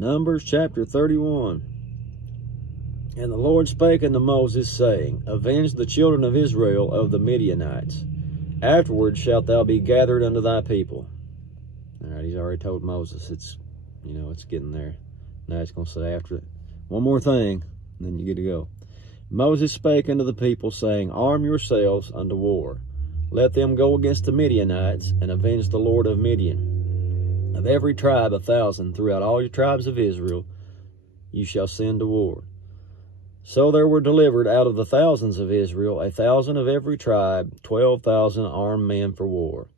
Numbers chapter 31. And the Lord spake unto Moses, saying, Avenge the children of Israel of the Midianites. Afterward shalt thou be gathered unto thy people. All right, he's already told Moses. It's getting there. Now he's going to say after it, one more thing, and then you get to go. Moses spake unto the people, saying, Arm yourselves unto war. Let them go against the Midianites, and avenge the Lord of Midian. Of every tribe 1,000 throughout all your tribes of Israel, you shall send to war. So there were delivered out of the thousands of Israel 1,000 of every tribe, 12,000 armed men for war.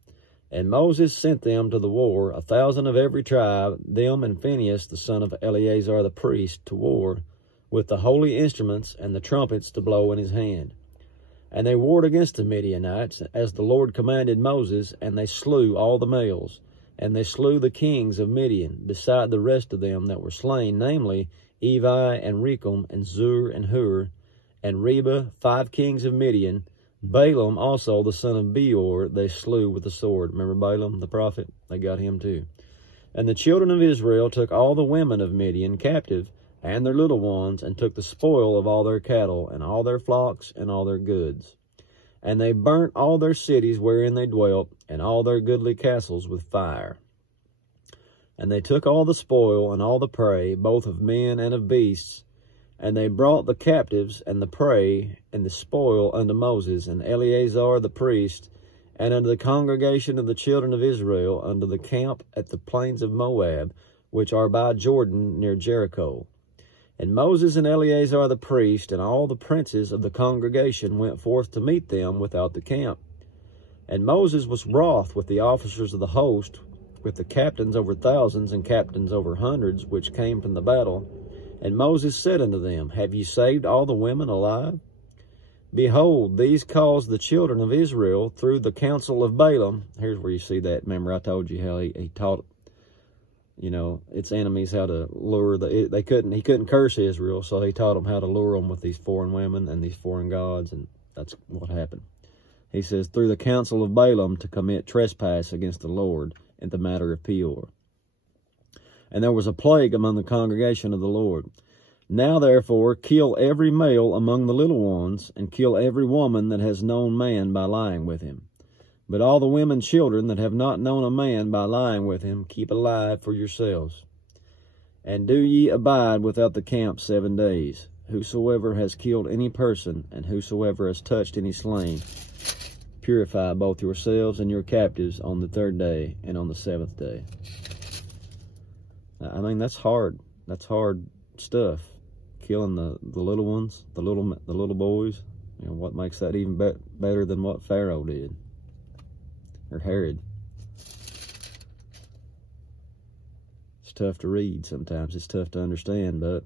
And Moses sent them to the war, 1,000 of every tribe, them and Phinehas the son of Eleazar the priest, to war, with the holy instruments and the trumpets to blow in his hand. And they warred against the Midianites, as the Lord commanded Moses, and they slew all the males. And they slew the kings of Midian, beside the rest of them that were slain, namely Evi and Rechem and Zur and Hur, and Reba, 5 kings of Midian. Balaam also, the son of Beor, they slew with the sword. Remember Balaam, the prophet? They got him too. And the children of Israel took all the women of Midian captive, and their little ones, and took the spoil of all their cattle, and all their flocks, and all their goods. And they burnt all their cities wherein they dwelt, and all their goodly castles with fire. And they took all the spoil and all the prey, both of men and of beasts, and they brought the captives and the prey and the spoil unto Moses and Eleazar the priest, and unto the congregation of the children of Israel, unto the camp at the plains of Moab, which are by Jordan near Jericho. And Moses and Eleazar the priest and all the princes of the congregation went forth to meet them without the camp. And Moses was wroth with the officers of the host, with the captains over thousands and captains over hundreds, which came from the battle. And Moses said unto them, Have ye saved all the women alive? Behold, these caused the children of Israel through the counsel of Balaam. Here's where you see that. Remember, I told you how he taught, its enemies how to lure. He couldn't curse Israel, so he taught them how to lure them with these foreign women and these foreign gods, and that's what happened. He says, through the counsel of Balaam to commit trespass against the Lord in the matter of Peor. And there was a plague among the congregation of the Lord. Now therefore kill every male among the little ones, and kill every woman that has known man by lying with him. But all the women children that have not known a man by lying with him, keep alive for yourselves. And do ye abide without the camp 7 days. Whosoever has killed any person, and whosoever has touched any slain, purify both yourselves and your captives on the 3rd day and on the 7th day. I mean, that's hard. That's hard stuff. Killing the little ones, the little boys. What makes that even better than what Pharaoh did? Or Herod. It's tough to read sometimes. It's tough to understand, but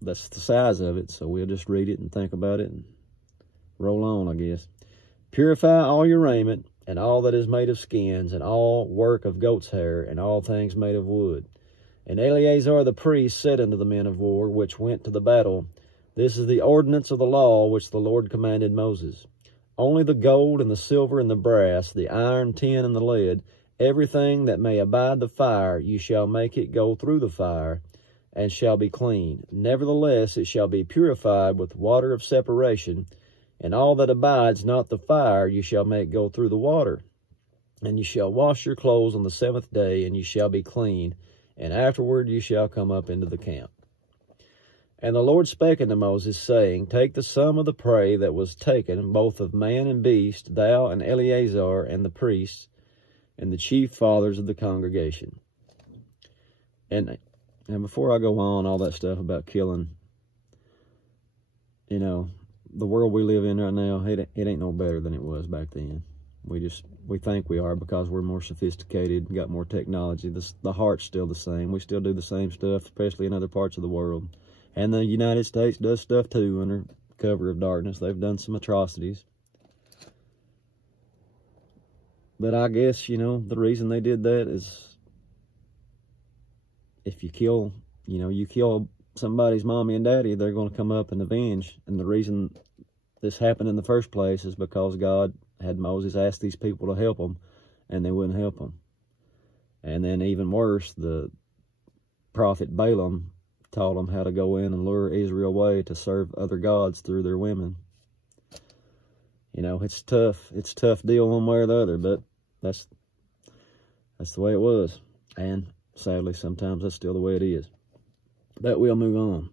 that's the size of it. So we'll just read it and think about it and roll on, I guess. Purify all your raiment, and all that is made of skins, and all work of goat's hair, and all things made of wood. And Eleazar the priest said unto the men of war, which went to the battle, This is the ordinance of the law which the Lord commanded Moses. Only the gold and the silver and the brass, the iron, tin, and the lead, everything that may abide the fire, you shall make it go through the fire, and shall be clean. Nevertheless, it shall be purified with water of separation, and all that abides not the fire you shall make go through the water. And you shall wash your clothes on the 7th day, and you shall be clean, and afterward you shall come up into the camp. And the Lord spake unto Moses, saying, Take the sum of the prey that was taken, both of man and beast, thou and Eleazar and the priests, and the chief fathers of the congregation. And before I go on, all that stuff about killing, the world we live in right now, it ain't no better than it was back then. We think we are because we're more sophisticated, got more technology. The heart's still the same. We still do the same stuff, especially in other parts of the world. And the United States does stuff too under cover of darkness. They've done some atrocities. But I guess, the reason they did that is if you kill somebody's mommy and daddy, they're going to come up and avenge. And the reason this happened in the first place is because God had Moses ask these people to help them, and they wouldn't help them. And then even worse, the prophet Balaam taught them how to go in and lure Israel away to serve other gods through their women. You know, it's tough. It's a tough deal one way or the other, but that's the way it was. And sadly, sometimes that's still the way it is. But we'll move on.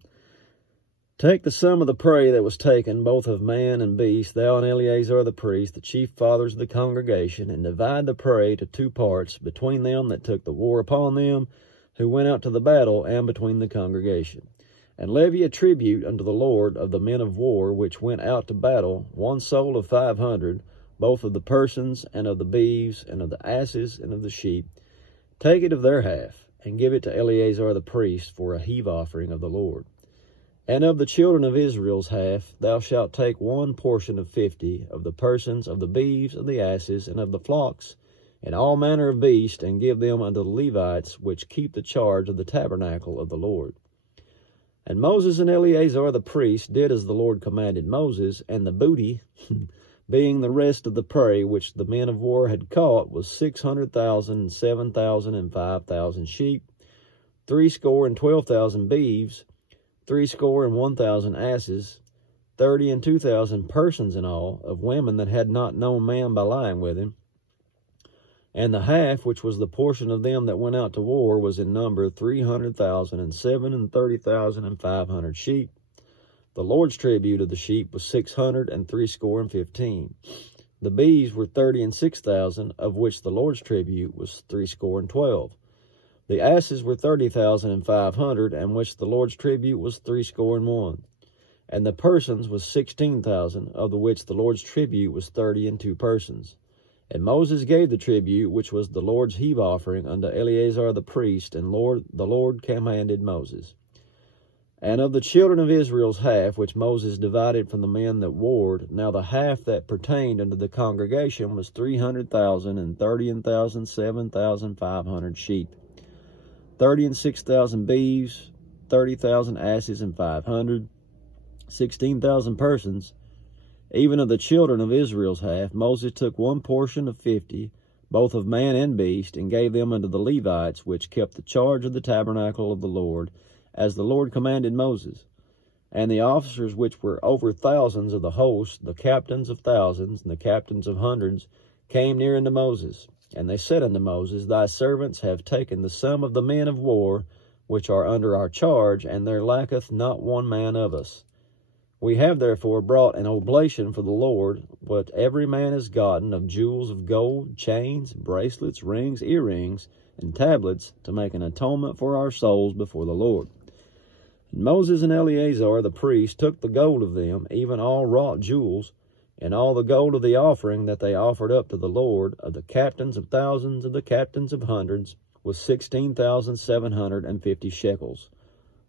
Take the sum of the prey that was taken, both of man and beast, thou and Eleazar the priest, the chief fathers of the congregation, and divide the prey to 2 parts, between them that took the war upon them, who went out to the battle, and between the congregation. And levy a tribute unto the Lord of the men of war, which went out to battle, 1 soul of 500, both of the persons, and of the beeves, and of the asses, and of the sheep. Take it of their half, and give it to Eleazar the priest for a heave offering of the Lord. And of the children of Israel's half, thou shalt take 1 portion of 50, of the persons, of the beeves, of the asses, and of the flocks, and all manner of beasts, and give them unto the Levites, which keep the charge of the tabernacle of the Lord. And Moses and Eleazar the priest did as the Lord commanded Moses, and the booty, being the rest of the prey which the men of war had caught, was 600,000, and 7,000, and 5,000 sheep, threescore and 12,000 beeves, 60 and 1,000 asses, 30 and 2,000 persons in all, of women that had not known man by lying with him. And the half, which was the portion of them that went out to war, was in number 300,000, and 37,000 and 500 sheep. The Lord's tribute of the sheep was 600 and 15. The beeves were 30 and 6,000, of which the Lord's tribute was 12. The asses were 30,000 and 500, and which the Lord's tribute was 61. And the persons was 16,000, of the which the Lord's tribute was 30 and 2 persons. And Moses gave the tribute, which was the Lord's heave offering, unto Eleazar the priest, and the Lord commanded Moses. And of the children of Israel's half, which Moses divided from the men that warred, now the half that pertained unto the congregation was 300,000, and 30,000, 7,500 sheep, 30 and 6,000 beeves, 30,000 asses, and 500, 16,000 persons. Even of the children of Israel's half, Moses took 1 portion of 50, both of man and beast, and gave them unto the Levites, which kept the charge of the tabernacle of the Lord, as the Lord commanded Moses. And the officers which were over thousands of the host, the captains of thousands, and the captains of hundreds, came near unto Moses. And they said unto Moses, Thy servants have taken the sum of the men of war, which are under our charge, and there lacketh not 1 man of us. We have therefore brought an oblation for the Lord, what every man has gotten of jewels of gold, chains, bracelets, rings, earrings, and tablets, to make an atonement for our souls before the Lord. And Moses and Eleazar the priest took the gold of them, even all wrought jewels, and all the gold of the offering that they offered up to the Lord, of the captains of thousands, of the captains of hundreds, was 16,750 shekels.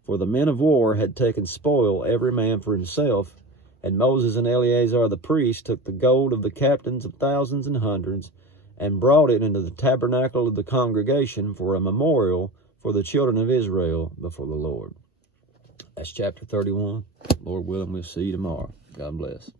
For the men of war had taken spoil every man for himself, and Moses and Eleazar the priest took the gold of the captains of thousands and hundreds, and brought it into the tabernacle of the congregation for a memorial for the children of Israel before the Lord. That's chapter 31. Lord willing, we'll see you tomorrow. God bless.